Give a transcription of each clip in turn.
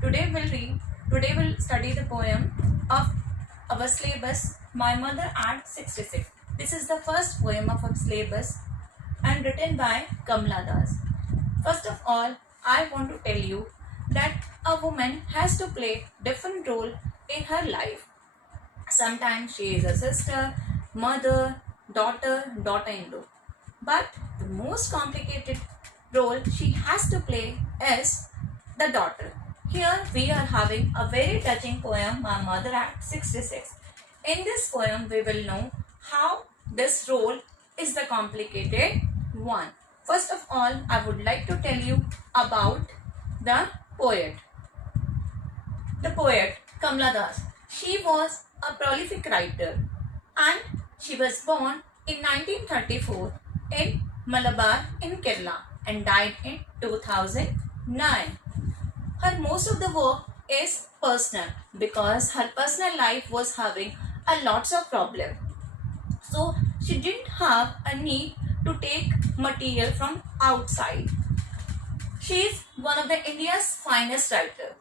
Today we'll study the poem of our syllabus, My Mother at 66. This is the first poem of our syllabus and written by Kamla Das. First of all, I want to tell you that a woman has to play different role in her life. Sometimes she is a sister, mother, daughter-in-law. But the most complicated role she has to play is the daughter. Here we are having a very touching poem, My Mother at 66. In this poem, we will know how this role is the complicated one. First of all, I would like to tell you about the poet. The poet Kamla Das. She was a prolific writer and she was born in 1934 in Malabar in Kerala and died in 2009. Her most of the work is personal because her personal life was having a lots of problem. So she didn't have a need to take material from outside. She is one of the India's finest writer.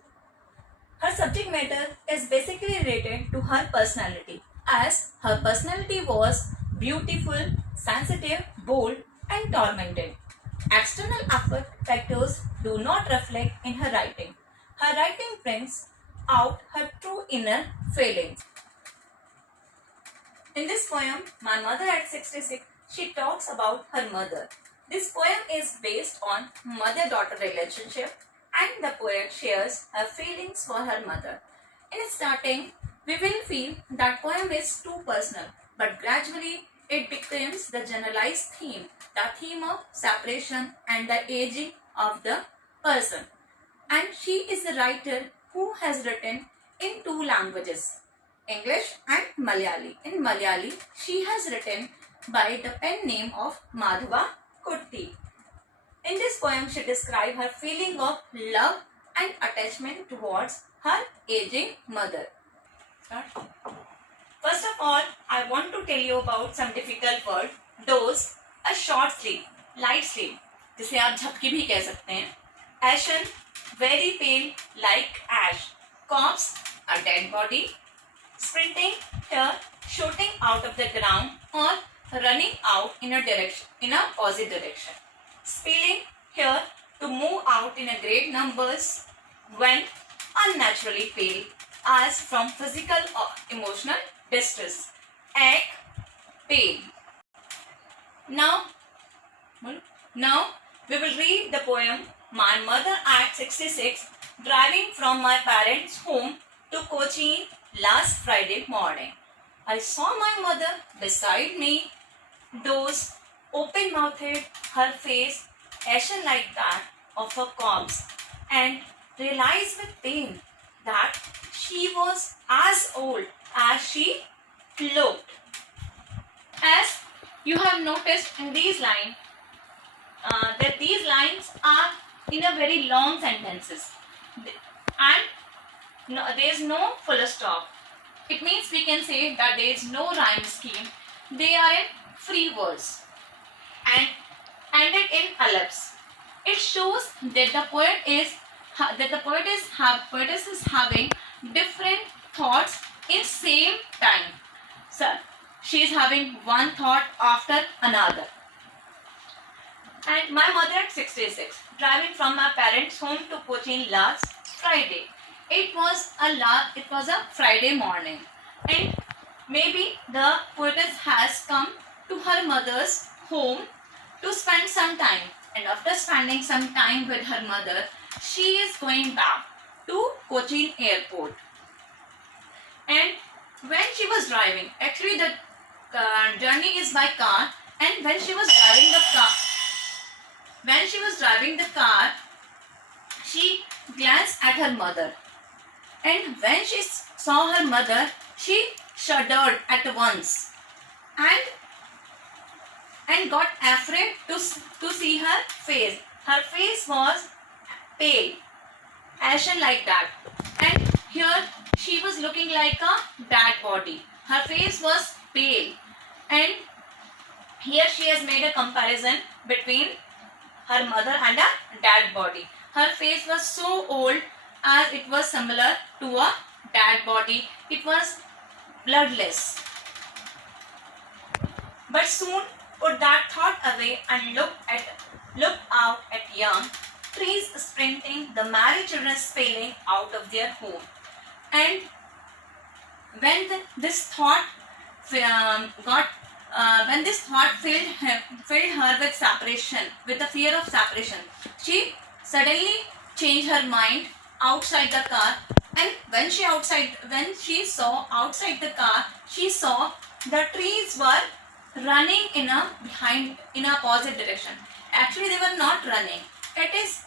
Her subject matter is basically related to her personality, as her personality was beautiful, sensitive, bold, and tormented. External factors do not reflect in her writing. Her writing brings out her true inner feelings. In this poem, My Mother at 66, she talks about her mother. This poem is based on mother-daughter relationship and the poet shares her feelings for her mother. In starting, we will feel that poem is too personal, but gradually it becomes the generalized theme, the theme of separation and the aging of the person. And she is the writer who has written in two languages, English and Malayali. In Malayali, she has written by the pen name of Madhava Kurti. In this poem, she describes her feeling of love and attachment towards her aging mother. First of all, I want to tell you about some difficult words. Dose, a short sleep, light sleep, जिसे आप झपकी भी कह सकते हैं. Ashen, very pale, like ash. Corpse, a dead body. Sprinting, here, shooting out of the ground or running out in a opposite direction. Spilling, here, to move out in a great numbers when unnaturally pale, as from physical or emotional distress. Ache, pain. Now we will read the poem My Mother at 66, driving from my parents' home to Cochin last Friday morning. I saw my mother beside me, dozed, open-mouthed, her face ashen like that of a corpse, and realized with pain that she was as old as she looked. As you have noticed in these lines, that these lines are in a very long sentences, and there is no full stop. It means we can say that there is no rhyme scheme. They are in free verse and ended in ellipse. It shows that the poetess is having different thoughts in same time. So she is having one thought after another. And my mother at 66, driving from my parents' home to Cochin last Friday. It was a Friday morning, and maybe the poetess has come to her mother's home to spend some time, and after spending some time with her mother, she is going back to Cochin airport. And when she was driving, actually the journey is by car, and when she was driving the car, she glanced at her mother, and when she saw her mother, she shuddered at once and got afraid to see her face. Her face was pale, ashen like that, and here she was looking like a dead body. Her face was pale, and here she has made a comparison between her mother and a dead body. Her face was so old as it was similar to a dead body. It was bloodless. But soon put that thought away and looked out at young trees sprinting, the married children spailing out of their home. And when this thought when this thought filled her with separation, with the fear of separation, she suddenly changed her mind outside the car. And when she saw outside the car, she saw the trees were running in a opposite direction. Actually, they were not running. It is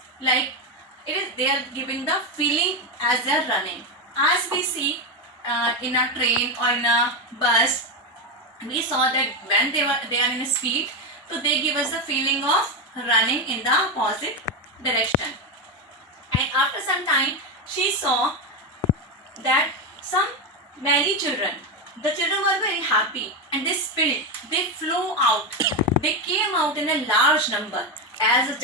they are giving the feeling as they are running. As we see in a train or in a bus, we saw that when they are in a speed, so they give us the feeling of running in the opposite direction. And after some time, she saw that some merry children, the children were very happy, and they flew out, they came out in a large number, as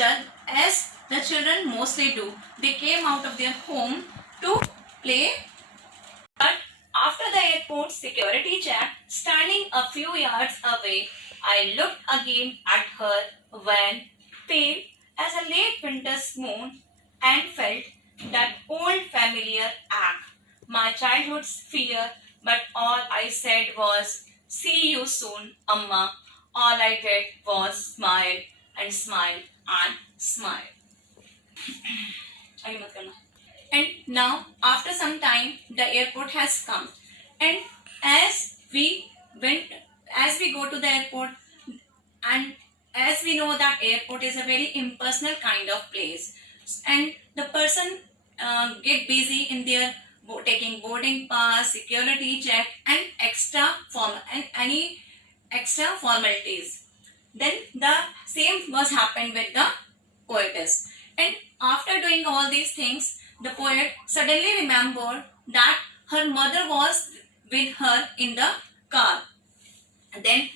the children mostly do. They came out of their home to play. But after the airport security check, standing a few yards away, I looked again at her when pale as a late winter's moon, and felt that old familiar ache, my childhood's fear. But all I said was, "See you soon, Amma." All I did was smile and smile and smile. And now, after some time, the airport has come. And as we go to the airport, and as we know that airport is a very impersonal kind of place, and the person get busy in their taking boarding pass, security check, and any extra formalities. Then the same was happened with the poetess. And after doing all these things, the poet suddenly remembered that her mother was with her in the car. Then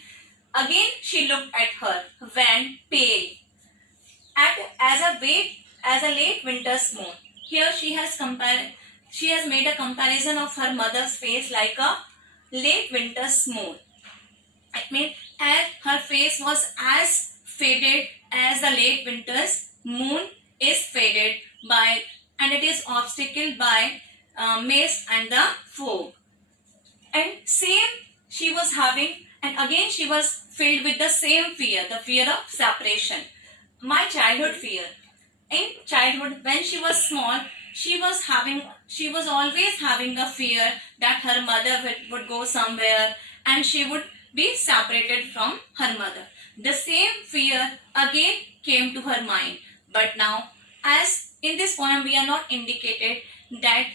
again she looked at her when pale as a late winter's moon. Here she has made a comparison of her mother's face like a late winter's moon. It means as her face was as faded as the late winter's moon is faded by, and it is obstacled by mist and the fog. And same she was having, and again she was filled with the same fear, the fear of separation. My childhood fear. In childhood, when she was small, she was always having a fear that her mother would go somewhere and she would be separated from her mother. The same fear again came to her mind. But now, as in this poem, we are not indicated that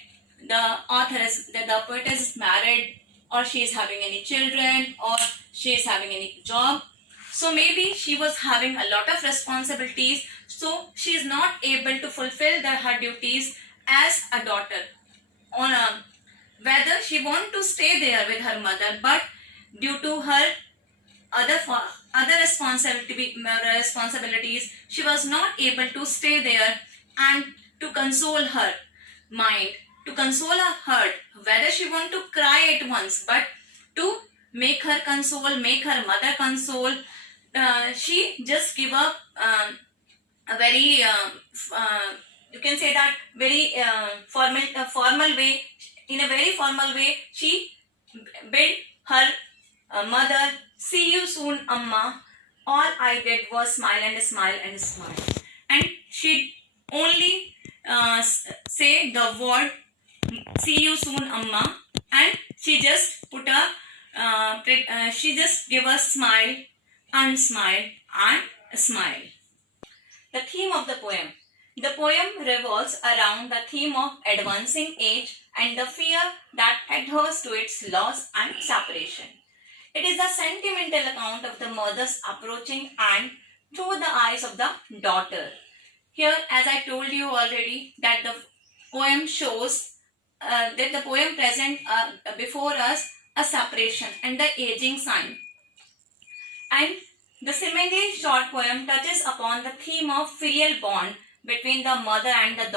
the poetess is married, or she is having any children, or she is having any job. So maybe she was having a lot of responsibilities, so she is not able to fulfill her duties as a daughter. Whether she want to stay there with her mother, but due to her other responsibilities, she was not able to stay there and to console her mind, to console her heart. Whether she want to cry at once, but to make her mother console, she just give up a very you can say that very formal way. In a very formal way, she bid her mother, "See you soon, Amma." All I did was smile and smile and smile. And she only say the word, "See you soon, Amma," and she just she just give a smile and smile and smile. The theme of the poem. The poem revolves around the theme of advancing age and the fear that adheres to its loss and separation. It is a sentimental account of the mother's approaching and through the eyes of the daughter. Here, as I told you already, that the poem shows that the poem present before us a separation and the aging sign. And the seemingly short poem touches upon the theme of filial bond between the mother and the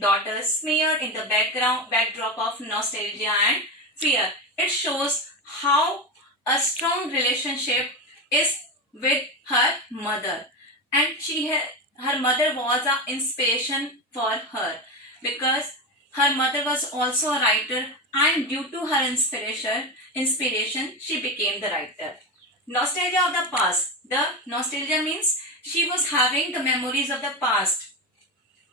daughter smeared in the backdrop of nostalgia and fear. It shows how a strong relationship is with her mother, and her mother was an inspiration for her, because her mother was also a writer, and due to her inspiration she became the writer. Nostalgia of the past. The nostalgia means she was having the memories of the past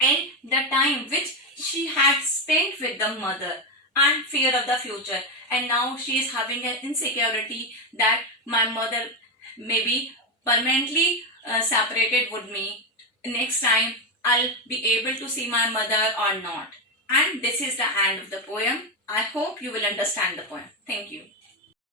and the time which she had spent with the mother, and fear of the future. And now she is having an insecurity that my mother may be permanently separated with me. Next time I'll be able to see my mother or not. And this is the end of the poem. I hope you will understand the poem. Thank you.